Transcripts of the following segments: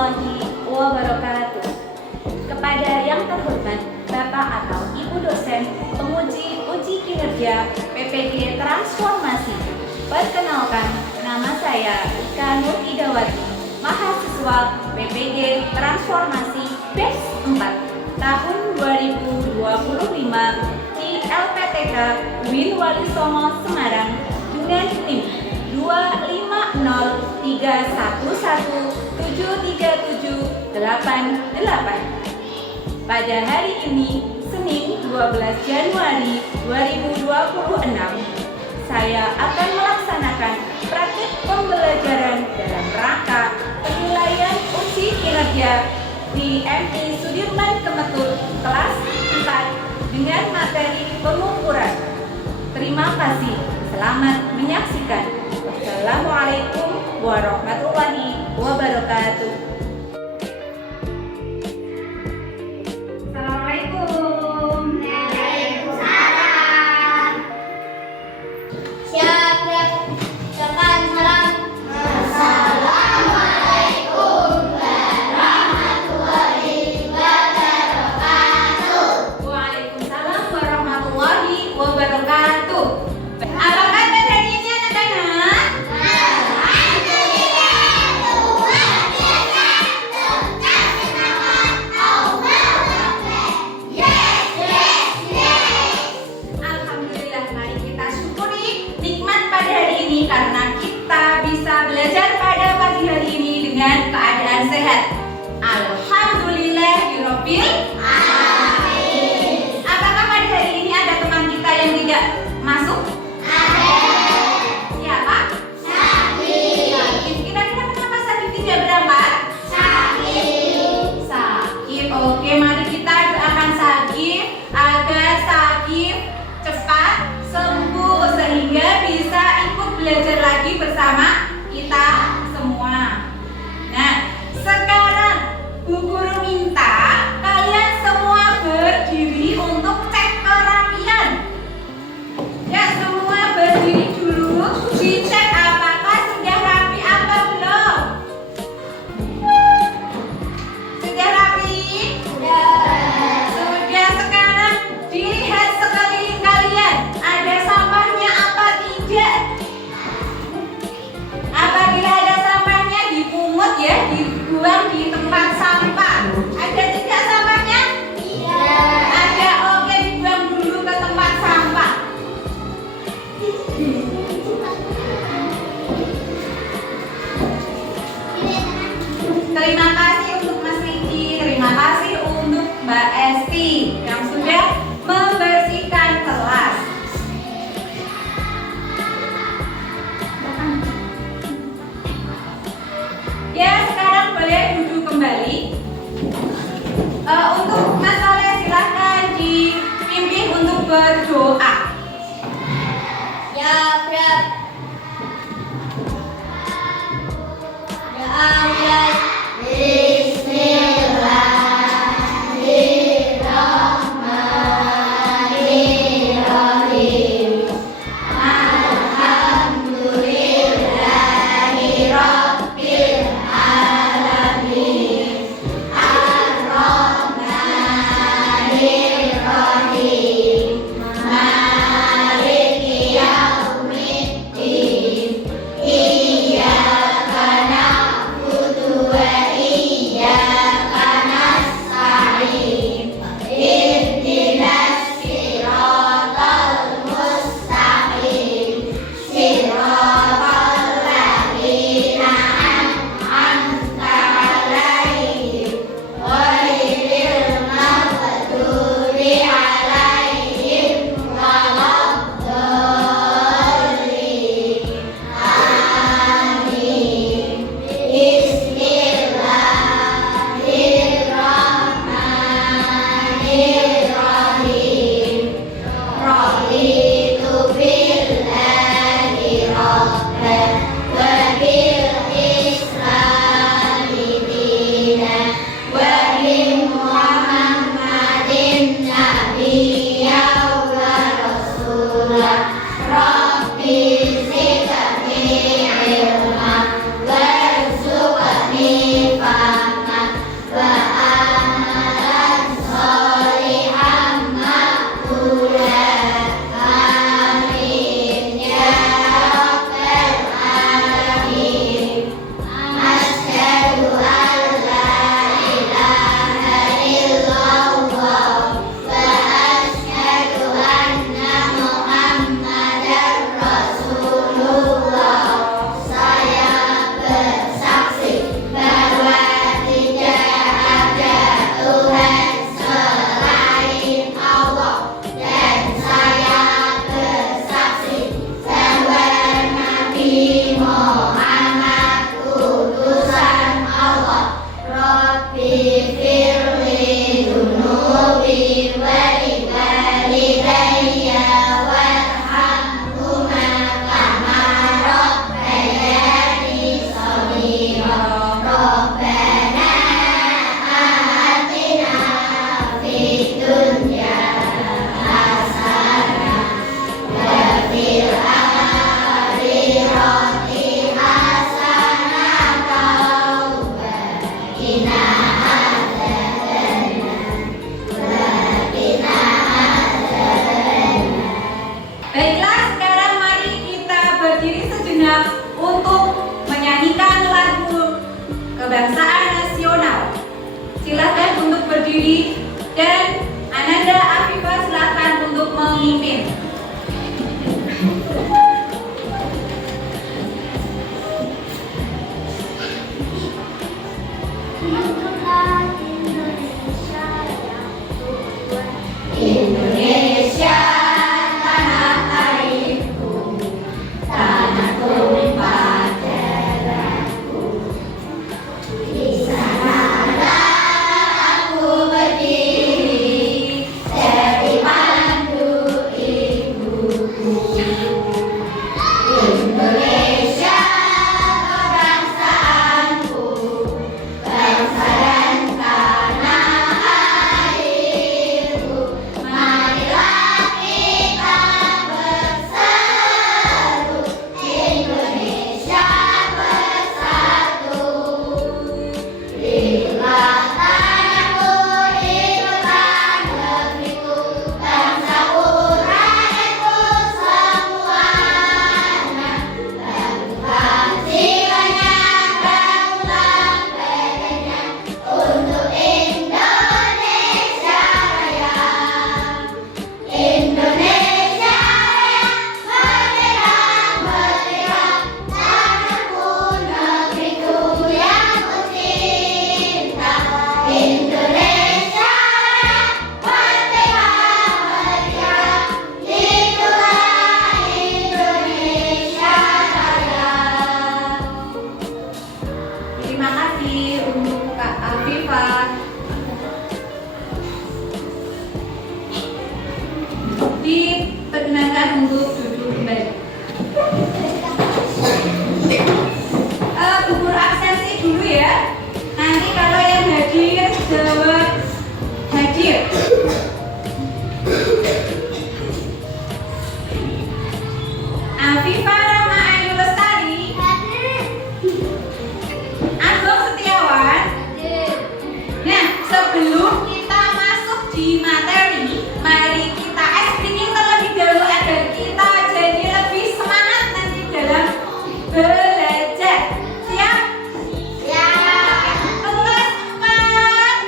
warahmatullahi wabarakatuh. Kepada yang terhormat Bapak atau Ibu dosen penguji uji kinerja PPG Transformasi. Perkenalkan, nama saya Ika Nur Idawati, mahasiswa PPG Transformasi Batch 4 tahun 2025 di LPTK UIN Wali Songo Semarang dengan NIM 25031173788. Pada hari ini, Senin 12 Januari 2026, saya akan melaksanakan praktik pembelajaran dalam rangka penilaian uji kinerja di MI Sudirman Kemetur kelas 4 dengan materi pengukuran. Terima kasih. Selamat menyaksikan. Wassalamualaikum warahmatullahi wabarakatuh. Assalamualaikum. Waalaikumsalam. Siap. Ucapkan salam. Assalamualaikum warahmatullahi wabarakatuh. Waalaikumsalam warahmatullahi wabarakatuh. Apa kabar hari ini anak-anak? Alhamdulillah, mari kita syukuri nikmat pada hari ini karena kita bisa belajar pada pagi hari ini dengan keadaan sehat. Alhamdulillahirabbil alamin. Apakah pada hari ini ada teman kita yang tidak masuk? Siapa? Sakit. Kira-kira kenapa Sakit tidak berangkat? Sakit. Oke, mari kita doakan Sakit agar Sakit cepat sembuh sehingga bisa ikut belajar lagi bersama kita semua. Nah, sekarang Bu Guru minta kalian semua berdiri untuk cek kerapian. Ya, semua berdiri dulu, dicek apakah sudah rapi apa belum. Sudah rapi? Sudah. Sekarang dilihat sekeliling kalian, ada sampahnya apa tidak? Apabila ada sampahnya dipungut ya, dibuang di tempat sampah. Ada tidak sampahnya? Ada. Oke, dibuang dulu ke tempat sampah. Terima kasih untuk Mas Riki, terima kasih untuk Mbak Esti yang sudah membersihkan kelas. Ya, sekarang boleh duduk kembali. Untuk Mas Soleh silahkan dipimpin untuk berdoa. Bismillahirrahmanirrahim. Alhamdulillahirabbil alamin. Ar-Rahmanirrahim. Maliki yaumiddin. Iyyaka na'budu wa iyyaka nasta'in. Ihdinas siratal mustaqim. Siratal ladzina an'amta 'alaihim ghairil maghdubi 'alaihim waladdallin. Amin. Bismillahirrahmanirrahim. Raditu billahi rabban wa bil islami dinan wa bi Muhammadin nabiyyan wa rasulah. Rabbi zidni ilma warzuqni fahma. Baiklah, sekarang mari kita berdiri sejenak untuk menyanyikan lagu kebangsaan nasional. Silakan untuk berdiri dan Ananda Afifah silakan untuk memimpin. Indonesia, tanah airku, tanah tumpah darahku. Di sanalah aku berdiri, jadi mantu ibuku. Indonesia, kebangsaanku, bangsa dan tanah airku. Marilah kita bersatu, Indonesia bersatu. Hiduplah tanahku, hiduplah negeriku, bangsaku, rakyatku semuanya. Bangunlah jiwanya, bangunlah badannya, untuk Indonesia Raya. Indonesia Raya, merdeka, merdeka, tanahku, negeriku yang kucinta. Indonesia Raya, merdeka, merdeka, hiduplah Indonesia Raya. Terima kasih untuk Kak Afifah. Diperkenankan untuk duduk kembali. Bubur absensi dulu ya. Nanti kalau yang hadir jawab hadir. Afifah Rama Ayu Lestari, Agung Setiawan. Nah, sebelum kita masuk di materi, mari kita screening terlebih dahulu agar kita jadi lebih semangat nanti dalam belajar. Siap? Ya. Kelas 4.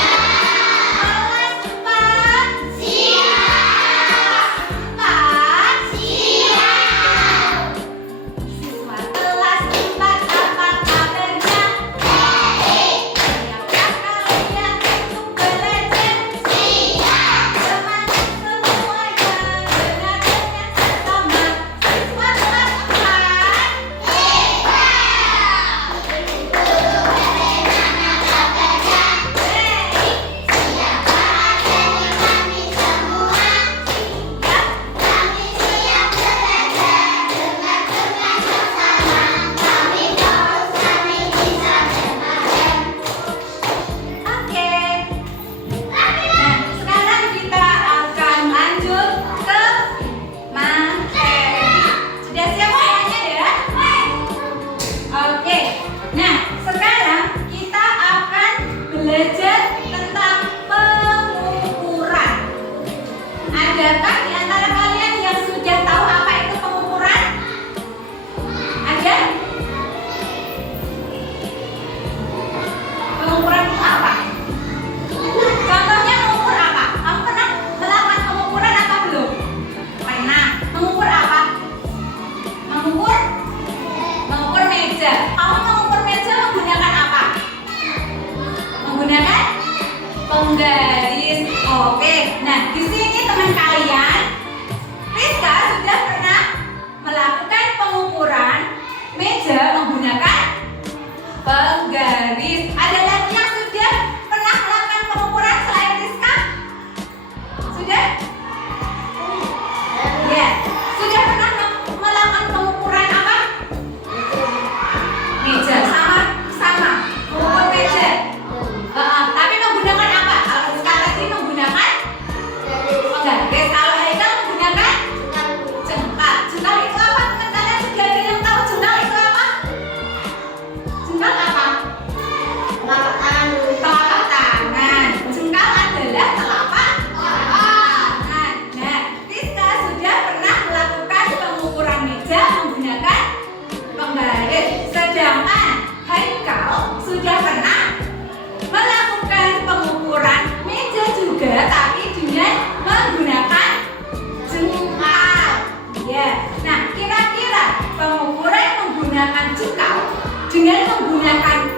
Kelas 4.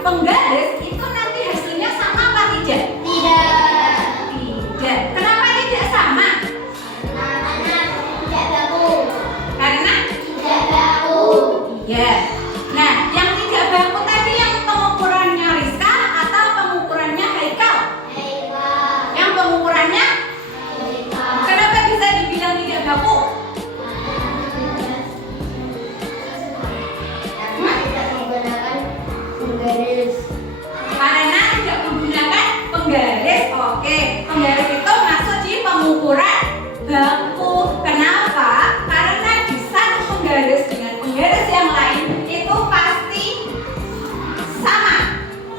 penggaris itu nanti hasilnya sama apa tidak? Tidak. Tidak. Kenapa tidak sama? Karena tidak baku. Karena Tidak baku. iya. Nah, yang tidak baku tadi yang pengukurannya Rizka atau pengukurannya Haikal? Yang pengukurannya kenapa bisa dibilang tidak baku? Karena tidak menggunakan penggaris. Karena tidak menggunakan penggaris. Oke, penggaris itu masuk di pengukuran baku. Kenapa? Karena di satu penggaris dengan penggaris yang lain itu pasti sama.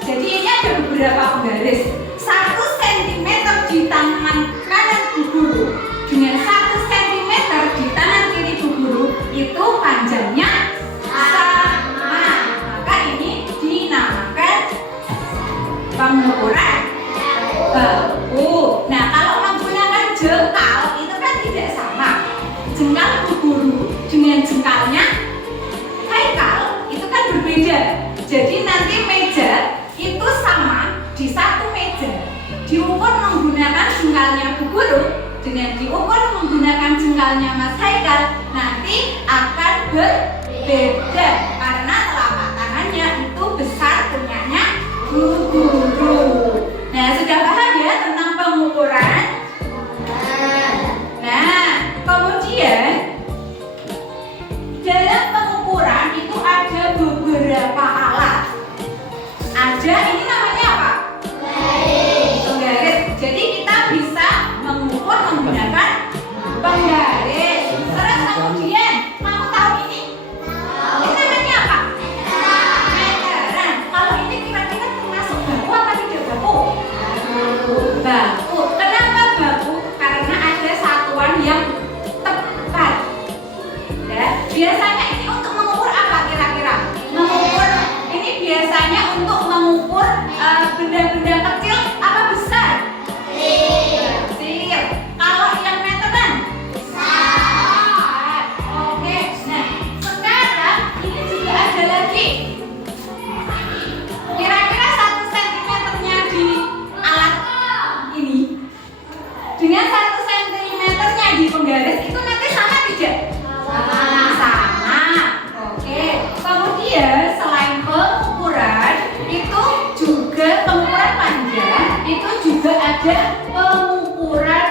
Jadi ini ada beberapa penggaris. 1 cm di tangan kanan Bu Guru dengan 1 cm di tangan kiri Bu Guru itu panjangnya sama. Maka ini dinamakan pengukuran baku. Nah, kalau menggunakan jengkal itu kan tidak sama. Jengkal Bu Guru dengan jengkalnya Haikal itu kan berbeda. Jadi nanti meja itu sama di satu meja. Diukur menggunakan jengkalnya Bu Guru dengan diukur menggunakan jengkalnya Mas Haikal nanti akan berbeda karena telapak tangannya itu besar punyanya Bu Guru. Nah, sudah paham ya tentang pengukuran? Nah, kemudian dalam pengukuran itu ada beberapa alat. Ada ini namanya apa? Penggaris. Jadi kita bisa mengukur menggunakan penggaris. Terus kemudian kamu tahu ini? Ini namanya apa? Meteran. Kalau ini kira-kira termasuk baku apa tidak baku? Baku. Kenapa baku? Karena ada satuan yang tepat. Ya, biasanya ini untuk mengukur apa kira-kira? Mengukur ini biasanya untuk mengukur benda-benda kecil apa besar? Kecil. Kalau yang meteran? Besar. Oke. Nah, sekarang ini juga ada lagi. Kira-kira 1 cm-nya di alat ini dengan 1 cm-nya di penggaris itu nanti sama tidak? Sama. Oke. Kemudian selain pengukuran itu juga pengukuran panjang itu juga ada pengukuran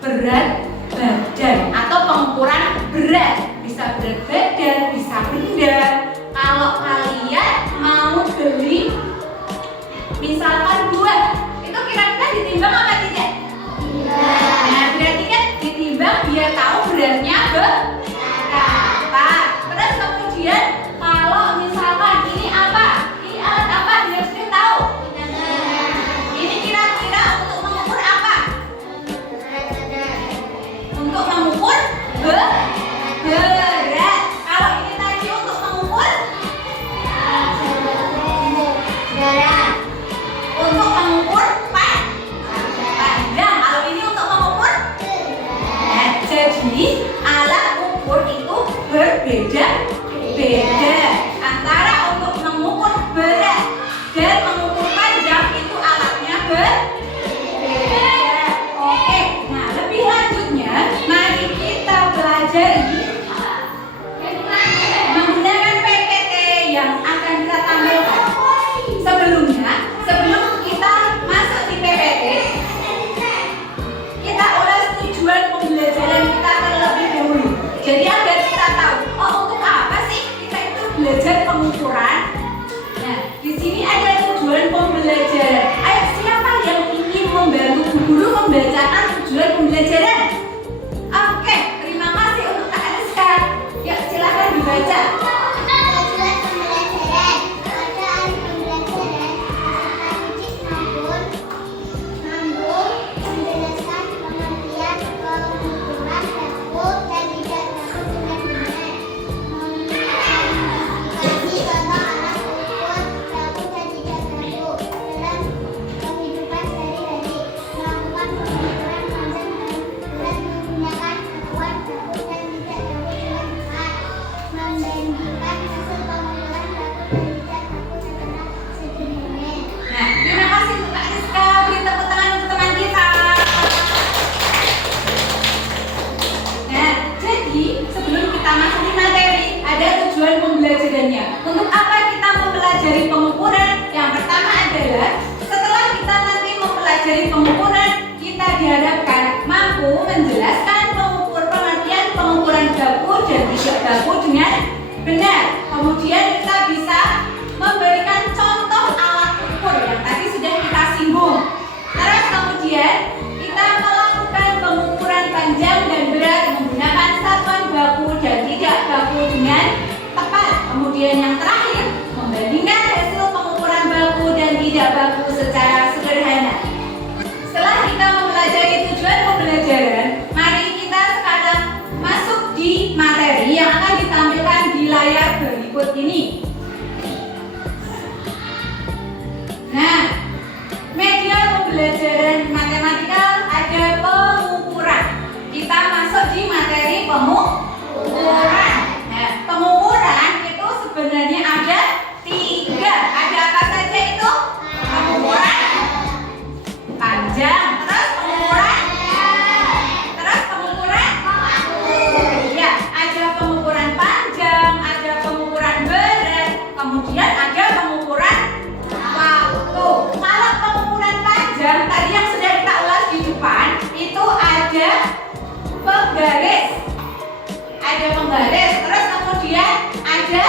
berat badan atau pengukuran berat. Bisa berat badan, bisa benda. Kalau kalian mau beli misalkan buah, itu kira-kira ditimbang apa tidak? Nah, berarti kan ditimbang biar tahu beratnya berapa. Terus kemudian kalau misalkan ini apa? Ini alat apa? Dia sudah tahu. Ini kira-kira untuk mengukur apa? Untuk mengukur berat. Kalau ini tadi untuk mengukur untuk mengukur panjang. Kalau ini untuk mengukur jadi alat ukur itu berbeda-beda antara untuk mengukur berat dan mengukur panjang itu alatnya berbeda. Oke, nah lebih lanjutnya mari kita pelajari menggunakan PPT yang akan kita tampilkan. Sebelumnya, sebelum kita masuk di PPT, kita ulas tujuan pembelajaran kita terlebih dahulu. Jadi agar kita tahu, oh untuk apa sih kita itu belajar pengukuran? Nah, di sini ada tujuan pembelajaran. Ayo siapa yang ingin membantu Bu Guru membacakan tujuan pembelajaran? Oke, terima kasih untuk Kak Rizka. Yuk silakan dibaca. Tujuan pembelajaran pada hari pembelajaran peserta didik menjelaskan pengertian pengukuran baku dan tidak baku dengan benar, mengidentifikasi contoh alat ukur baku dan tidak baku dalam kehidupan sehari-hari, melakukan pengukuran panjang dan pembelajaran matematika ada pengukuran. Kita masuk di materi pengukuran. Nah, pengukuran itu sebenarnya ada 3. Ada apa saja itu? Pengukuran panjang, terus pengukuran ya, ada pengukuran panjang, ada pengukuran berat, kemudian ada pengukuran waktu. Kalau pengukuran panjang tadi yang sudah kita ulas di depan itu ada penggaris, terus kemudian ada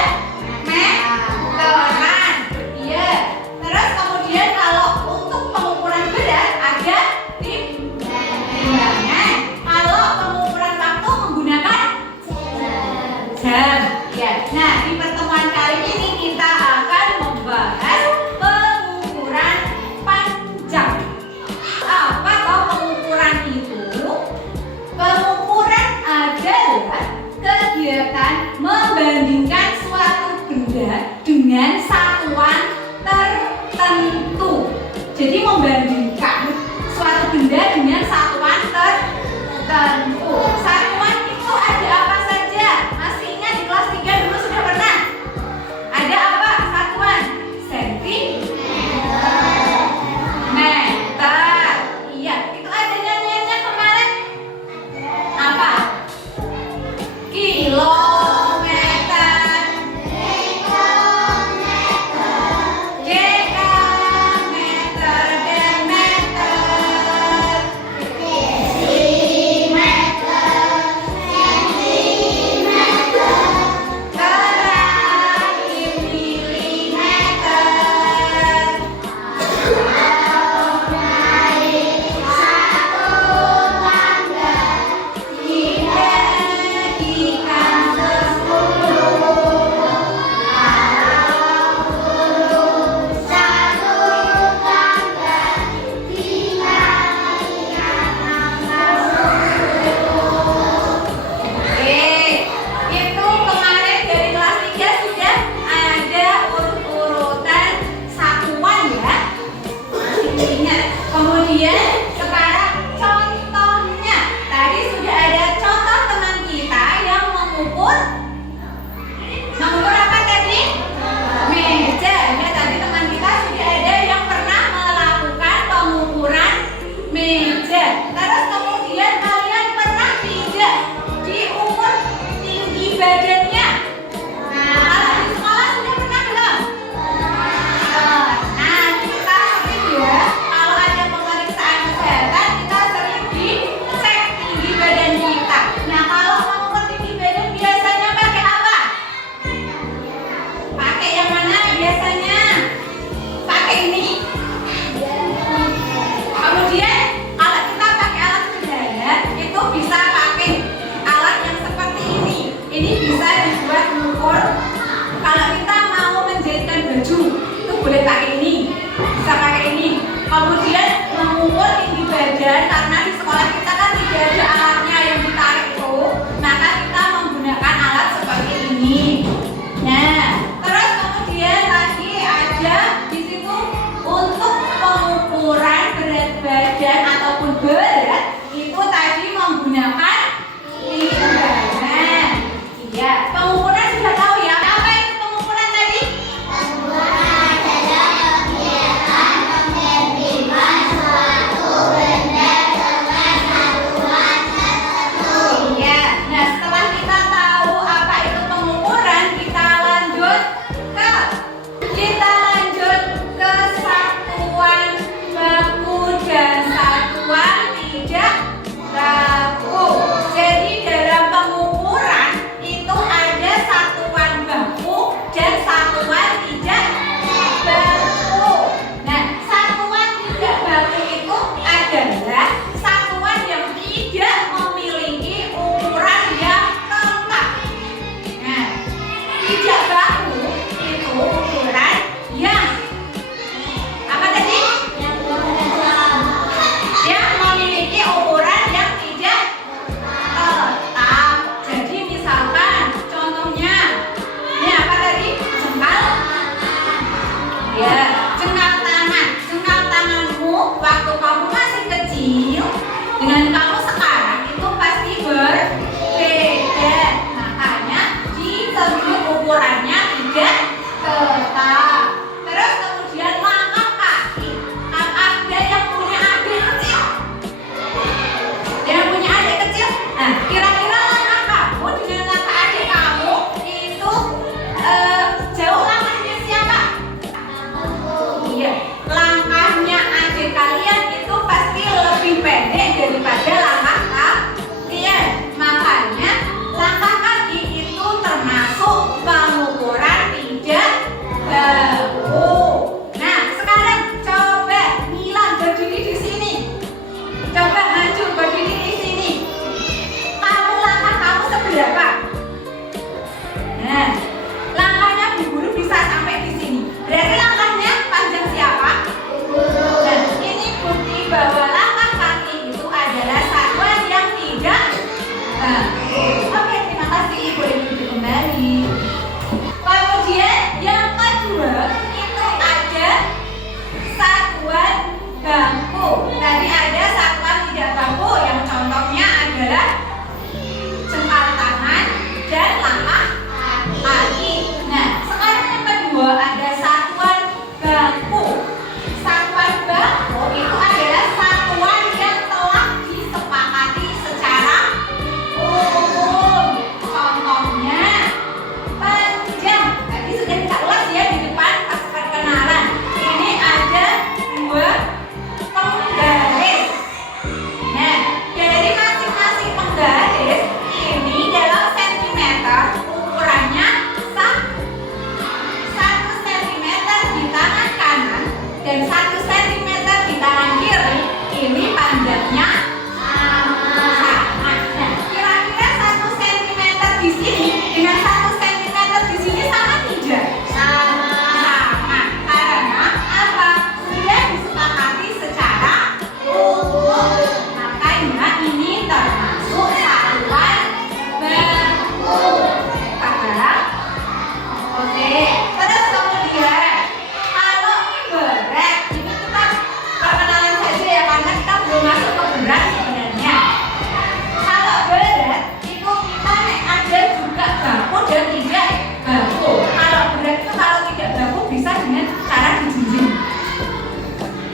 meteran, iya. Terus kemudian kalau untuk pengukuran berat ada timbangan. Kalau pengukuran waktu menggunakan jam, ya. Nah, di pertemuan kali ini kita akan membahas pengukuran panjang. Apa toh pengukuran itu? Pengukuran adalah kegiatan membandingkan suatu benda dengan satuan tertentu. Jadi membandingkan suatu benda dengan satuan tertentu. Satuan itu ada apa saja? Masih ingat di kelas 3 dulu sudah pernah? Ada apa satuan? Meter. Iya, itu ada nyanyiannya kemarin. Apa? Kilometer. Dekameter, demeter. Terakhir milimeter. Dijadikan 10. Itu kemarin dari kelas 3 sudah ada urut-urutan satuan ya. Ingat. Kemudian sekarang contohnya. Tadi sudah ada contoh teman kita yang mengukur apa tadi? Meja. Ya, tadi teman kita sudah ada yang pernah melakukan pengukuran meja. Terus kemudian kalian pernah tidak diukur tinggi badannya? Kalau di sekolah sudah pernah belum? Nah, kita sering ya kalau ada pemeriksaan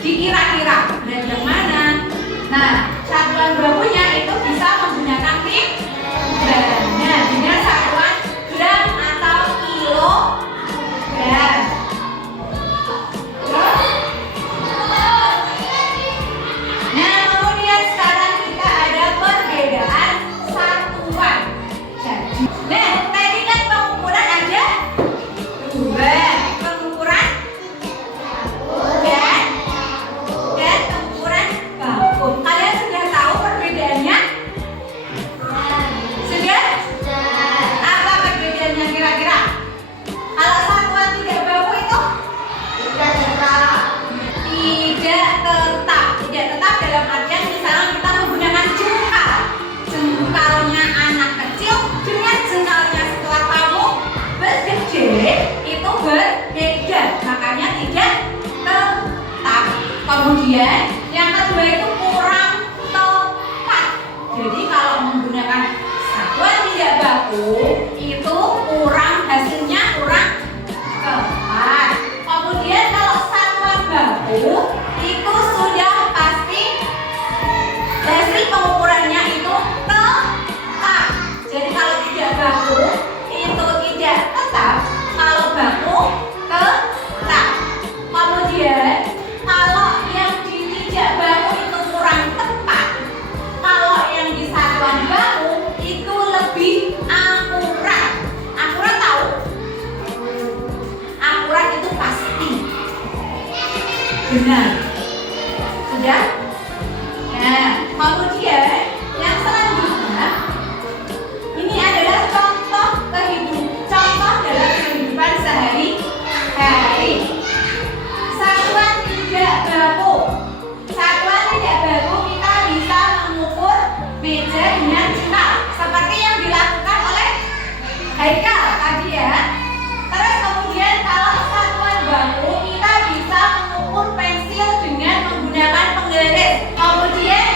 dikira-kira brand yang mana? Nah, satuan bakunya itu bisa menggunakan gram. Nah, dengan satuan gram atau kilogram. Nah, kemudian sekarang kita ada perbedaan satuan. Jadi, nah, tadi kan pengukuran ada dua, pengukuran dan pengukuran baku. Kalian sudah tahu perbedaannya? Sudah? Apa perbedaannya kira-kira? Kalau satuan tidak baku itu tidak tetap. Tidak tetap dalam artian misalnya kita menggunakan jengkal. Jengkalnya anak kecil dengan jengkalnya setelah kamu bergede itu berbeda. Makanya tidak tetap. Kemudian yang kedua itu kurang tepat. Jadi kalau menggunakan satuan tidak baku itu hasilnya kurang tepat. Kemudian kalau satuan baku itu sudah pasti hasil pengukurannya itu tetap. Jadi kalau tidak baku itu tidak tetap, kalau baku tetap. Kemudian kalau yang di tidak baku itu kurang tepat, kalau yang di satuan baku itu lebih akurat. Akurat tahu? Akurat itu pasti benar. Sudah? Nah, kemudian yang selanjutnya ini adalah contoh dalam kehidupan sehari-hari. Satuan tidak baku. Satuan tidak baku kita bisa mengukur meja dengan jengkal seperti yang dilakukan oleh Haikal tadi ya. Terus kemudian kalau satuan baku kita bisa mengukur pensil dengan menggunakan penggaris. Kemudian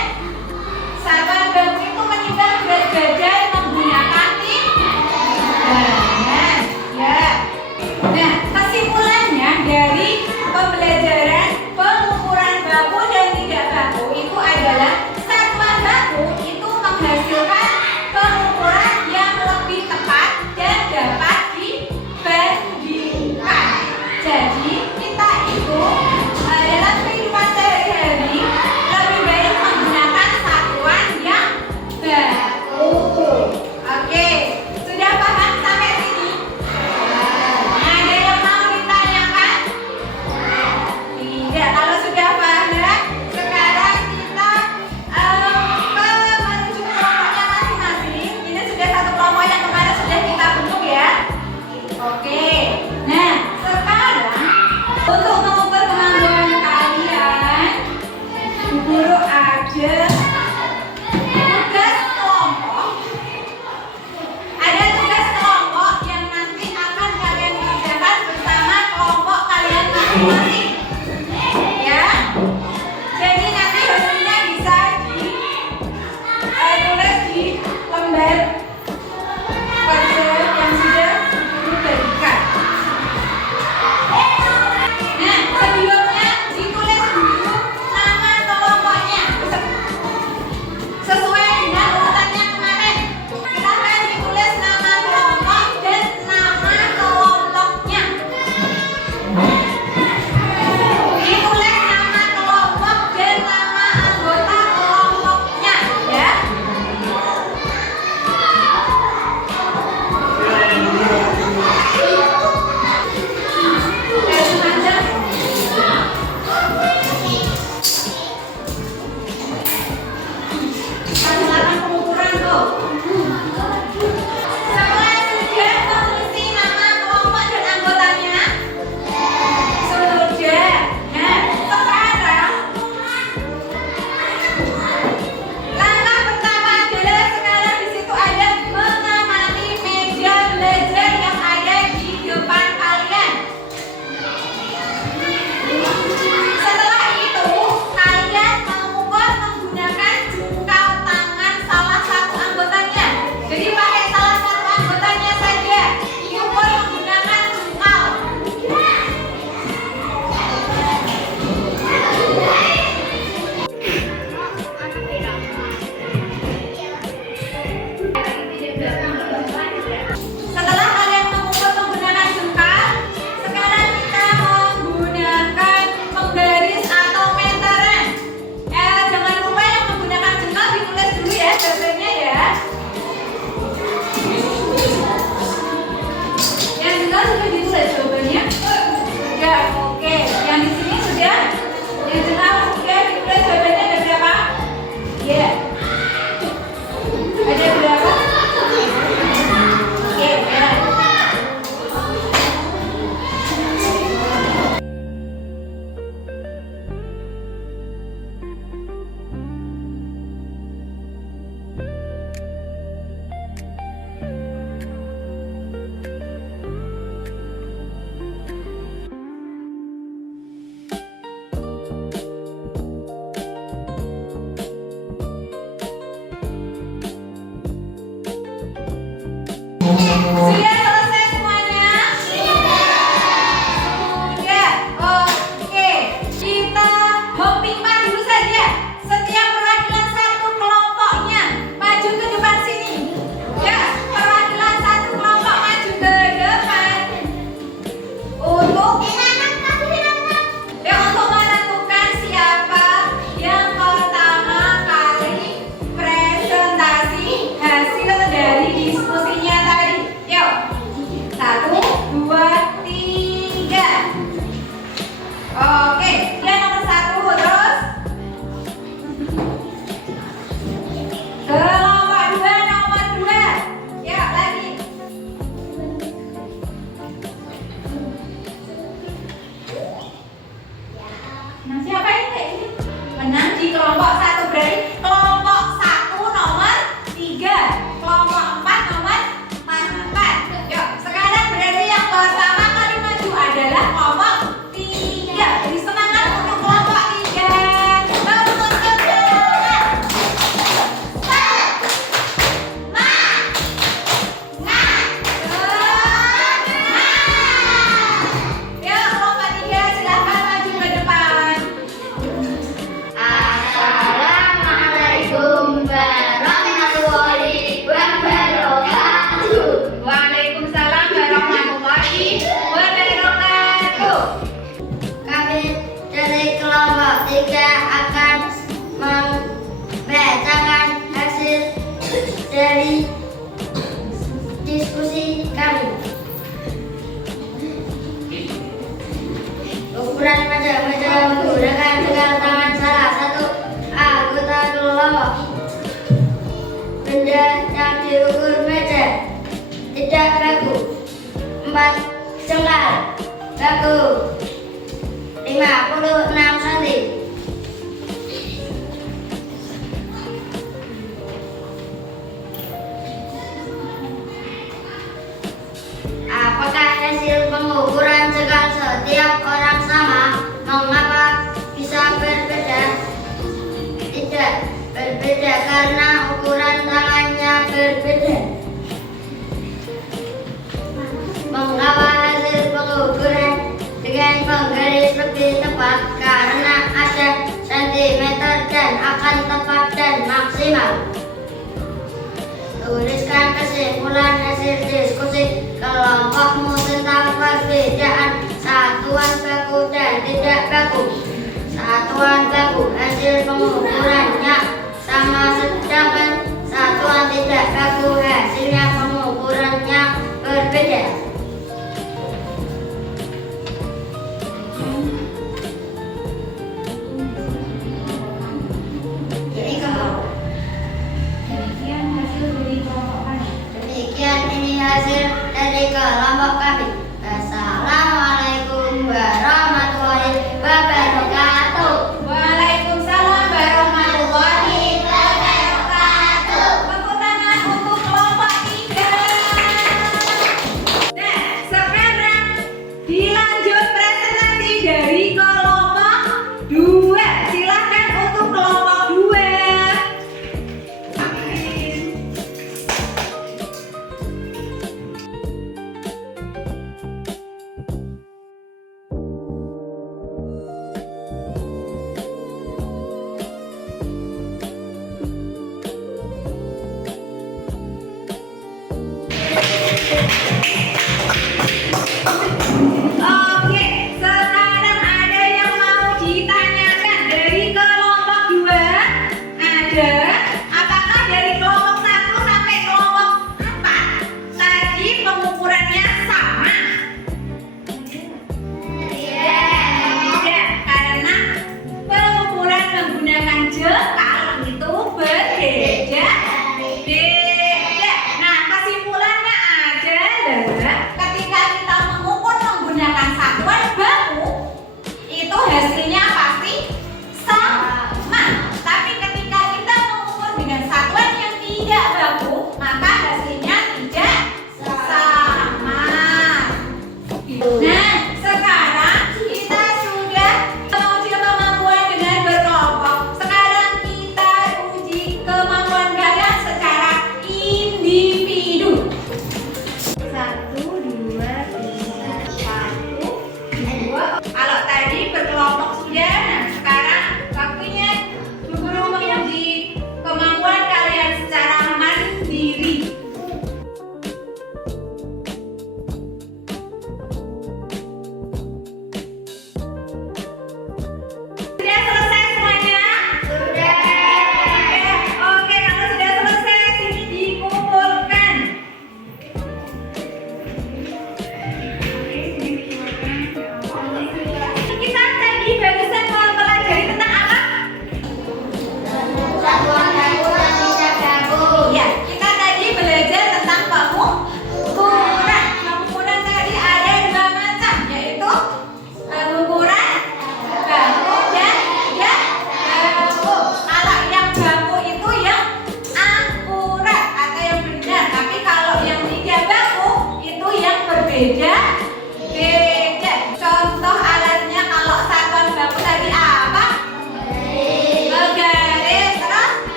6 di kelompok 1 berarti kelompok 1 nomor 3, kelompok 4 nomor 4. Yuk, sekarang berarti yang pertama kali maju adalah kelompok 3. Beri semangat untuk kelompok 3. Tepuk tangan. Yuk, kelompok 3 silahkan maju ke depan. Assalamualaikum warahmatullahi wabarakatuh. Waalaikumsalam warahmatullahi wabarakatuh. Kami dari kelompok 3 akan membacakan hasil dari diskusi kami. Ukuran meja menggunakan jengkal tangan salah satu anggota kelompok. Benda yang diukur meja tidak baku. 4 jengkal baku 56 cm. Apakah hasil pengukuran jengkal setiap orang sama? Mengapa bisa berbeda? Tidak berbeda karena ukuran tangannya berbeda. Mengapa hasil pengukuran dengan penggaris lebih tepat? Karena ada sentimeter dan akan tepat dan maksimal. Tuliskan kesimpulan hasil diskusi kelompokmu tentang perbedaan satuan baku dan tidak baku. Satuan baku hasil pengukurannya sama, sedangkan satuan tidak baku hasilnya pengukurannya berbeda. Jadi kamu Demikian hasil dari kelompok kami. demikian ini hasil dari kelompok kami. Assalamualaikum warahmatullahi wabarakatuh. Waalaikumsalam warahmatullahi wabarakatuh. Tepuk tangan untuk kelompok 3. Nah, sekarang dilanjut presentasi dari kelompok 2. Silakan untuk kelompok 2. Oke, sekarang ada yang mau ditanyakan dari kelompok 2? Ada? Apakah dari kelompok 1 sampai kelompok 4 tadi pengukurannya sama? Tidak, karena pengukuran menggunakan jengkal itu berbeda. Beda. Nah, kesimpulannya adalah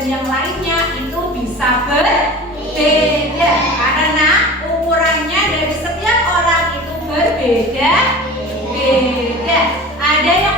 dan yang lainnya itu bisa berbeda karena ukurannya dari setiap orang itu berbeda-beda. Ada yang